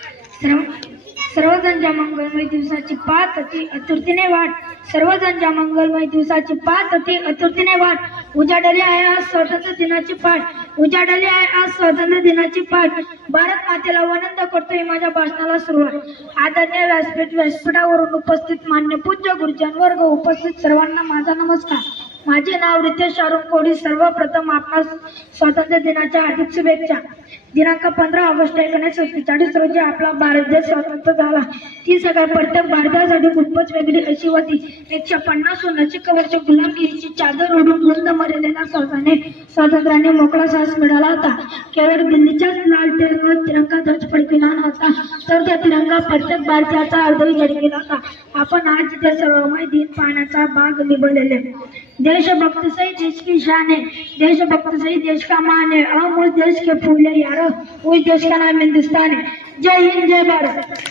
सर्व सर्वजणच्या मंगलमय दिवसाची पाच अति आतुरतेने वाट. सर्वजणच्या मंगलमय दिवसाची पाच अति आतुरतेने वाट. उजाडली आहे आज स्वातंत्र्य दिनाची पाठ. उजाडली आहे आज स्वातंत्र्य दिनाची पाठ. भारत मातेला वंदन करतोय माझ्या भाषणाला सुरुवात. आदरणीय व्यासपीठावरून उपस्थित मान्य पूज्य गुरुजन वर्ग, उपस्थित सर्वांना माझा नमस्कार. माझे नाव रितेश अरुण कोडी. सर्वप्रथम आपणास स्वातंत्र्य दिनाच्या हार्दिक शुभेच्छा. दिनांक 15 ऑगस्ट 1947 रोजी आपला भारत देश स्वतंत्र झाला. ती सगळ्या प्रत्येक भारतासाठी खूपच वेगळी अशी होती. 150 सोन्याची कवरची गुलामगिरीची चादर ओढून गुंद मरलेल्या स्वातंत्र्याने मोकळा श्वास मिळाला होता. केवळ दिल्लीच्याच लाल तिरंगा ध्वज फडकविला नव्हता, तर त्या तिरंगा प्रत्येक भारतीयाचा हृदय झळकला होता. आपण आज इथे सर्वमय दिन पाहण्याचा भाग निभवलेले. देशभक्त सही देश की शान है, देशभक्त सही देश का मान है. हम उस देश के फूल है यारो, उस देश का नाम हिंदुस्तान है. जय हिंद, जय भारत.